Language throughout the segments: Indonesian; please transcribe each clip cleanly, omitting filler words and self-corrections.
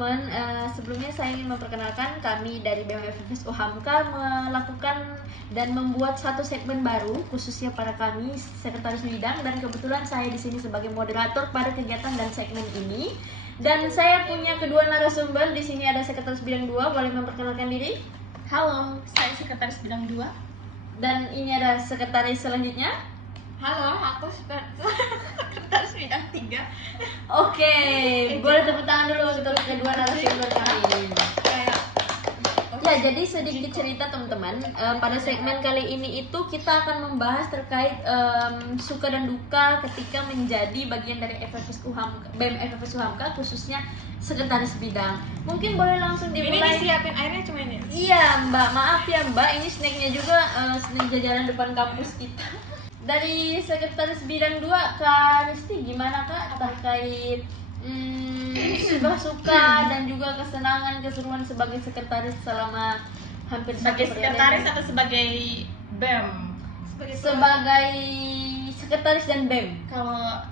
teman-teman, sebelumnya saya ingin memperkenalkan kami dari BEM FFS UHAMKA melakukan dan membuat satu segmen baru khususnya para kami sekretaris bidang, dan kebetulan saya di sini sebagai moderator pada kegiatan dan segmen ini. Dan saya punya kedua narasumber. Di sini ada sekretaris bidang 2, boleh memperkenalkan diri? Halo, saya sekretaris bidang 2. Dan ini ada sekretaris selanjutnya. Halo, aku sekretaris bidang 3. Oke, boleh tepuk tangan dulu untuk kedua narasumber kami. Ya, jadi sedikit cerita teman-teman. Pada segmen kali ini itu kita akan membahas terkait suka dan duka ketika menjadi bagian dari FFS UHAMKA, BEM FFS UHAMKA, khususnya sekretaris bidang. Mungkin boleh langsung dimulai. Ini disiapin airnya cuma ini. Iya Mbak, maaf ya Mbak, ini snacknya juga snack jajanan depan kampus kita. Dari sekretaris bidang 2, Kak Risti, gimana Kak terkait suka-suka dan juga kesenangan, keseruan sebagai sekretaris selama hampir Sebagai satu sekretaris periode? atau sebagai BEM? Sebagai sekretaris dan BEM. Kalau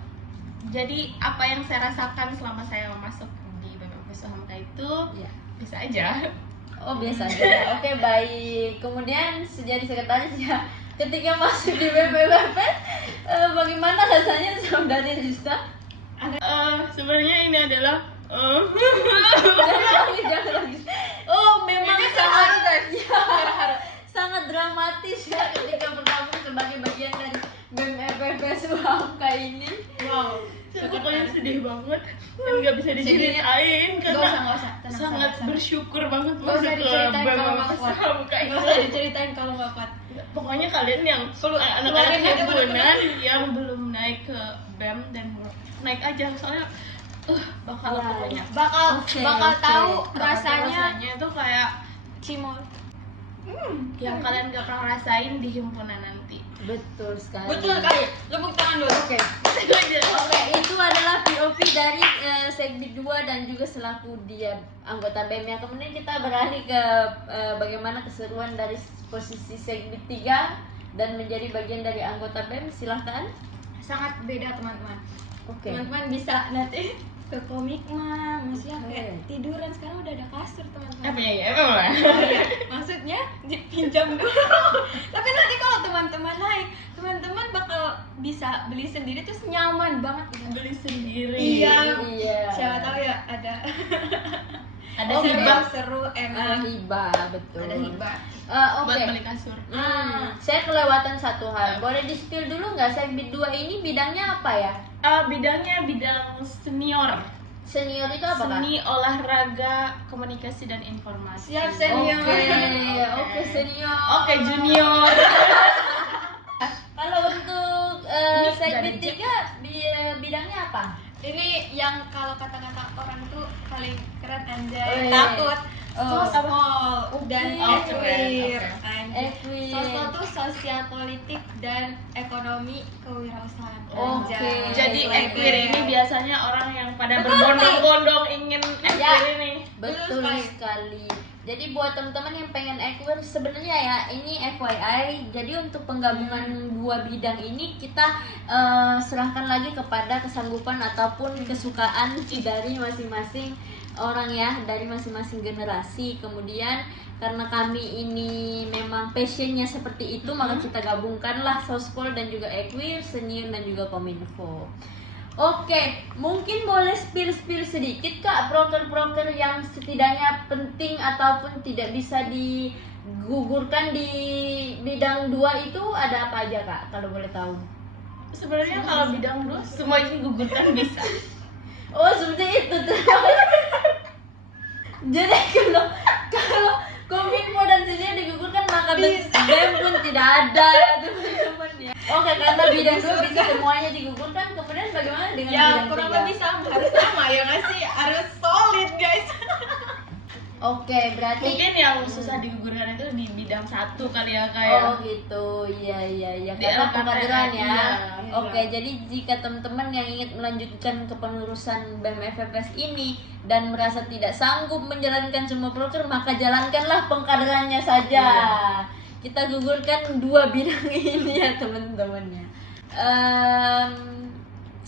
jadi apa yang saya rasakan selama saya masuk di BEM FFS UHAMKA itu Ya. bisa aja. Oh, biasa aja. Oke, baik. Kemudian jadi sekretaris ya, ketika masuk di BEM FFS, bagaimana rasanya saudari Rista? Sebenarnya ini adalah Jangan lagi. Oh, memang Ini sangat sangat dramatis ya ketika bergabung sebagai bagian dari BEM FFS UHAMKA ini. wow, pokoknya sedih banget dan nggak bisa diceritain karena Nggak usah. Tenang, sangat sabar. bersyukur banget Nggak usah masuk ke diceritain BEM kalau nggak FFS kuat. UHAMKA ini. Nggak usah diceritain kalau nggak kuat. Pokoknya kalian yang anak-anak keluarin aja himpunan yang belum naik ke BEM dan naik aja, soalnya bakal Ya, pokoknya Bakal Oke, tahu oke. rasanya rasanya tuh kayak cimol. yang kalian gak pernah rasain di himpunan nanti. Betul sekali. Betul kali. Tepuk tangan dulu. Oke. Oke, itu adalah POV dari Segbid 2 dan juga selaku dia anggota BEM ya. Kemudian kita beralih ke bagaimana keseruan dari posisi Segbid 3 dan menjadi bagian dari anggota BEM. Silahkan. Sangat beda teman-teman. Oke. Teman-teman bisa nanti ke komik mah, maksudnya Oke. kayak tiduran, sekarang udah ada kasur teman-teman. Apa ya emang lah. Iya, maksudnya dipinjam dulu. Tapi nanti kalau teman-teman naik, teman-teman bakal bisa beli sendiri terus nyaman banget gitu. Beli sendiri. Iya. Iya. Siapa tahu ya ada Ada Oke, hibah seru Ada emang. hibah, betul. Ada hibah. Oke. buat beli kasur. Saya kelewatan satu hal. Boleh di-spill dulu nggak Segbid 2 ini bidangnya apa ya? Bidangnya bidang senior. Senior itu apa Kak? Seni olahraga komunikasi dan informasi. Siap, senior. Oke senior. Oke junior. Kalau untuk Ini Segbid dari 3 bidangnya apa? Ini yang kalau kata-kata orang tuh paling keren Oh, anjay. iya. Takut. Oh. Sospol dan Oh, equir. keren. Anjay. Equir. Sospol tuh sosial politik dan ekonomi kewirausahaan. Oke. Anjay. Jadi Keren. equir ini biasanya orang yang pada berbondong-bondong ingin equir ini. Betul sekali. sekali. Jadi buat teman-teman yang pengen equer, sebenarnya ya ini FYI. Jadi untuk penggabungan dua bidang ini kita serahkan lagi kepada kesanggupan ataupun kesukaan dari masing-masing orang ya, dari masing-masing generasi. Kemudian karena kami ini memang passionnya seperti itu, maka kita gabungkanlah Sospol dan juga Equir, Senior dan juga Kominfo. Oke, mungkin boleh spill sedikit Kak, proker-proker yang setidaknya penting ataupun tidak bisa digugurkan di bidang 2 itu ada apa aja Kak, kalau boleh tahu? Sebenarnya kalau bidang dua semua ini gugurkan bisa. Oh, seperti itu tuh. Jadi kalau Kominfo dan Senior digugurkan maka BEM pun tidak ada ya teman-teman ya. Oke, karena bidang 2 bisa semuanya digugurkan, kemudian bagaimana dengan Ya bidang kurang 3? lebih sama, harus sama ya nggak sih? Harus solid guys. Oke, berarti Mungkin yang susah digugurkan itu di bidang satu kali ya oh kayak. gitu, iya Di karena LKPN, pengkaderan ya. iya. Oke, jadi jika teman-teman yang ingin melanjutkan kepengurusan BEM FFS ini dan merasa tidak sanggup menjalankan semua proker, maka jalankanlah pengkaderannya saja. Kita gugurkan dua bidang ini ya teman-teman ya.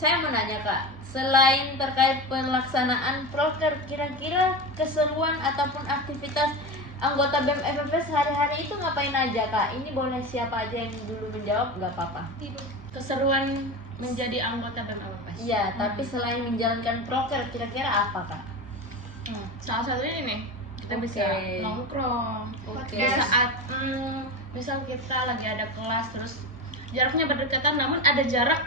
saya mau nanya Kak, selain terkait pelaksanaan proker, kira-kira keseruan ataupun aktivitas anggota BEM FFP sehari-hari itu ngapain aja Kak? Ini boleh siapa aja yang dulu menjawab, nggak apa-apa. Keseruan menjadi anggota BEM FFP. Iya, tapi selain menjalankan proker, kira-kira apa Kak? Salah satunya ini nih, kita bisa Oke. nongkrong. Oke. Di saat misal kita lagi ada kelas terus jaraknya berdekatan namun ada jarak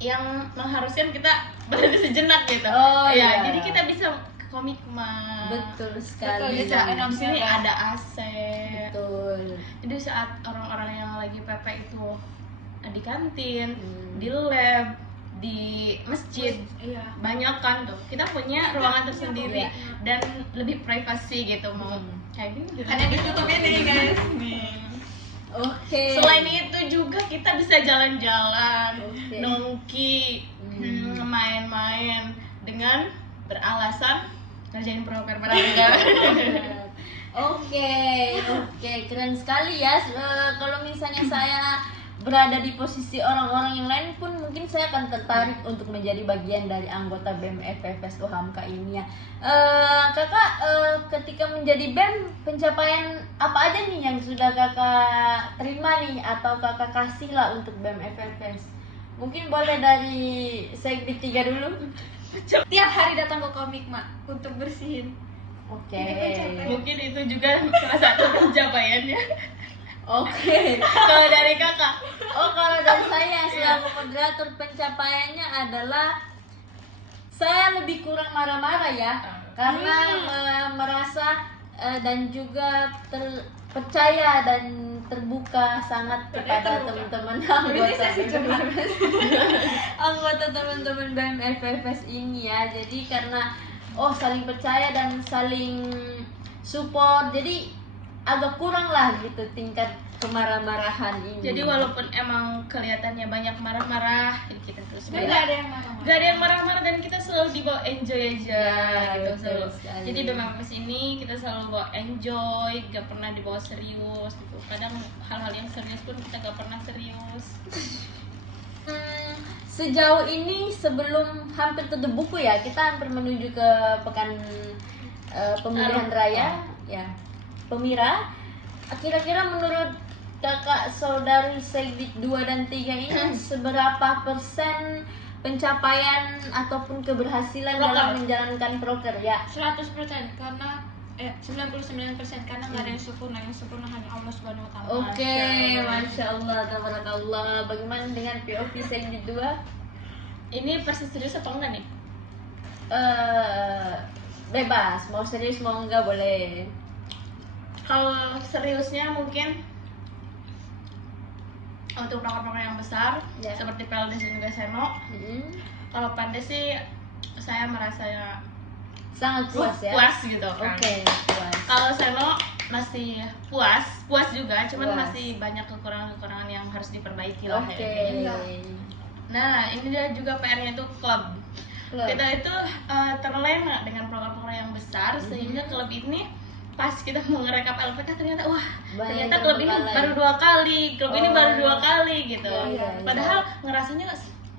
yang mengharuskan kita berhenti sejenak gitu. Oh, ya, iya. jadi kita bisa ke Komikma. Betul Betul, sekali. bisa Di enak sini banget. ada AC. Betul. Jadi saat orang-orang yang lagi PP itu di kantin, Hmm. di lab, di masjid, Iya. banyak kan tuh. Kita punya ruangan tersendiri Iya. dan lebih privasi gitu mau Hmm. kayak gini. Gitu. Hanya ditutup ini guys. Oke. Selain itu juga kita bisa jalan-jalan, Oke. nongki, main-main dengan beralasan ngerjain proker bareng. Oke, keren sekali ya. Kalau misalnya saya berada di posisi orang-orang yang lain pun mungkin saya akan tertarik untuk menjadi bagian dari anggota BEM FFS Hamka ini ya. Kakak ketika menjadi BEM, pencapaian apa aja nih yang sudah kakak terima nih atau kakak kasih lah untuk BEM FFS? Mungkin boleh dari Sekdi 3 dulu. Tiap hari datang ke Komikma untuk bersihin. Oke. Ini pencapaian. Mungkin itu juga salah satu pencapaiannya. Oke. Kalau dari kakak, Oh, kalau dari saya selaku moderator, pencapaiannya adalah saya lebih kurang marah-marah ya, karena merasa dan juga percaya dan terbuka sangat kepada teman-teman anggota teman-teman BEM FFS ini ya. Jadi karena saling percaya dan saling support, jadi agak kurang lah gitu tingkat kemarah-marahan ini. jadi walaupun emang kelihatannya banyak marah-marah, kita terus Dan nggak ada yang marah. Gak ada yang marah-marah dan kita selalu dibawa enjoy aja Ya, gitu betul selalu. sekali. Jadi BMFS ini kita selalu bawa enjoy, gak pernah dibawa serius gitu. Kadang hal-hal yang serius pun kita gak pernah serius. Sejauh ini sebelum hampir tutup buku ya, kita hampir menuju ke pekan pemilihan raya ya, Pemira. Kira-kira menurut kakak saudari Segdik 2 dan 3 ini seberapa persen pencapaian ataupun keberhasilan dalam menjalankan proker ya? 100% karena 99% karena nggak ada yang sempurna hanya Allah Subhanahu Wa Taala. Oke, Masya Allah, tabarakallah. Bagaimana dengan POV Segdik 2? Ini versi serius apa enggak nih? Bebas, mau serius mau enggak boleh. Kalau seriusnya mungkin untuk proker-proker yang besar Ya. seperti PLD dan juga Seno. Kalau Pande sih saya merasa Sangat puas ya. puas gitu kan. Oke, puas. Kalau Seno masih puas juga, cuman Puas. masih banyak kekurangan-kekurangan yang harus diperbaiki lah. Oke. Ya. Nah, ini dia juga PR-nya itu klub. Klub. Kita itu terlena dengan program-program yang besar sehingga klub ini pas kita mau ngerekap LPK ternyata Banyak ternyata yang klub ini terbengkalai. baru 2 kali, klub ini Oh. baru 2 kali gitu. Iya. Padahal ngerasanya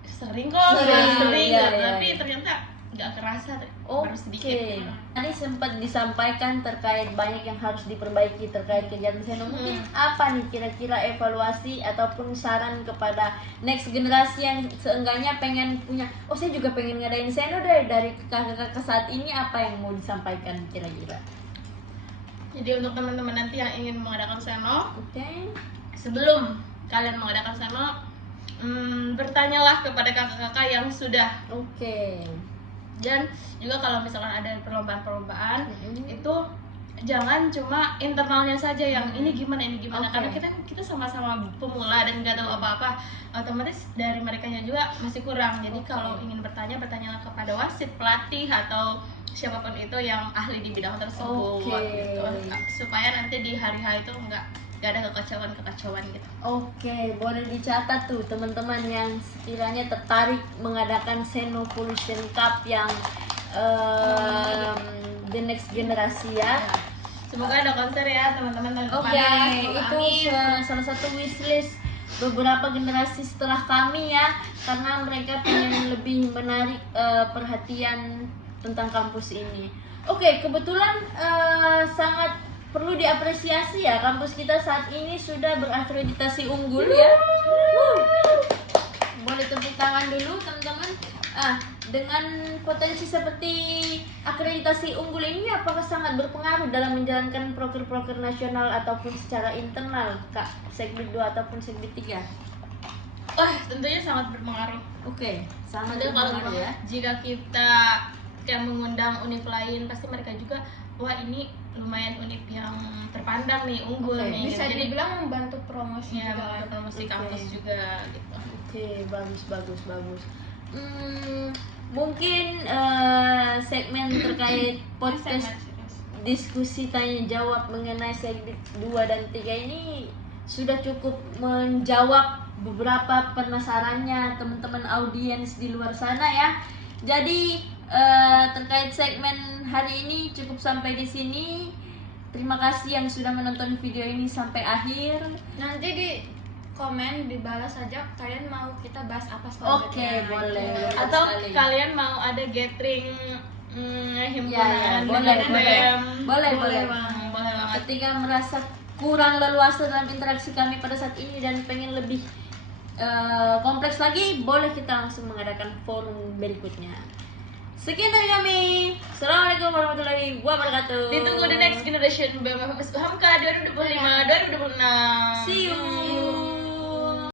sering kok, Sering, iya, tapi iya. ternyata nggak kerasa, Oke. baru sedikit. Tadi sempat disampaikan terkait banyak yang harus diperbaiki terkait kegiatan Seno. Mungkin apa nih kira-kira evaluasi ataupun saran kepada next generasi yang seenggaknya pengen punya, saya juga pengen ngadain Seno dari kakak-kakak saat ini, apa yang mau disampaikan kira-kira? Jadi untuk teman-teman nanti yang ingin mengadakan Seno, Oke. sebelum kalian mengadakan Seno, bertanyalah kepada kakak-kakak yang sudah. Oke. Dan juga kalau misalkan ada perlombaan-perlombaan, Mm-mm. itu jangan cuma internalnya saja yang ini gimana Oke. karena kita sama-sama pemula dan nggak tahu apa-apa, otomatis dari merekanya juga masih kurang. Jadi kalau ingin bertanyalah kepada wasit, pelatih atau siapapun itu yang ahli di bidang tersebut Oke. gitu. Supaya nanti di hari-hari itu nggak ada kekacauan gitu. Oke, boleh dicatat tuh teman-teman yang sekiranya tertarik mengadakan Seno Pollution Cup yang the next generasi ya. Semoga ada konser ya teman-teman tahun Oke, depan. itu salah satu wishlist beberapa generasi setelah kami ya, karena mereka pengen lebih menarik perhatian tentang kampus ini. Oke, kebetulan sangat perlu diapresiasi ya, kampus kita saat ini sudah berakreditasi unggul ya. Boleh tepuk tangan dulu teman-teman. Dengan potensi seperti akreditasi unggul ini, apakah sangat berpengaruh dalam menjalankan proker-proker nasional ataupun secara internal, Kak? Segbit 2 ataupun Segbit 3? Tentunya sangat berpengaruh. Oke, sangat Ada kalau berpengaruh ya. jika kita kayak mengundang univ lain, pasti mereka juga wah ini lumayan univ yang terpandang nih, unggul Oke, nih. Bisa Jadi dibilang membantu promosi ya juga. membantu promosi Oke. kampus juga gitu. Oke, bagus. Mungkin segmen terkait podcast diskusi tanya jawab mengenai Segbit 2 dan 3 ini sudah cukup menjawab beberapa penasarannya teman-teman audiens di luar sana ya. Jadi terkait segmen hari ini cukup sampai di sini. Terima kasih yang sudah menonton video ini sampai akhir. Nanti di komen dibalas saja kalian mau kita bahas apa Oke, selanjutnya. boleh. Atau sekali. kalian mau ada gathering himpunan boleh, dengan boleh. BEM? Boleh. Boleh banget. Ketika merasa kurang leluasa dalam interaksi kami pada saat ini dan pengen lebih kompleks lagi, boleh kita langsung mengadakan forum berikutnya. Sekian dari kami. Assalamualaikum warahmatullahi wabarakatuh. Ditunggu the next generation BEM Hamka 2025 2026. See you.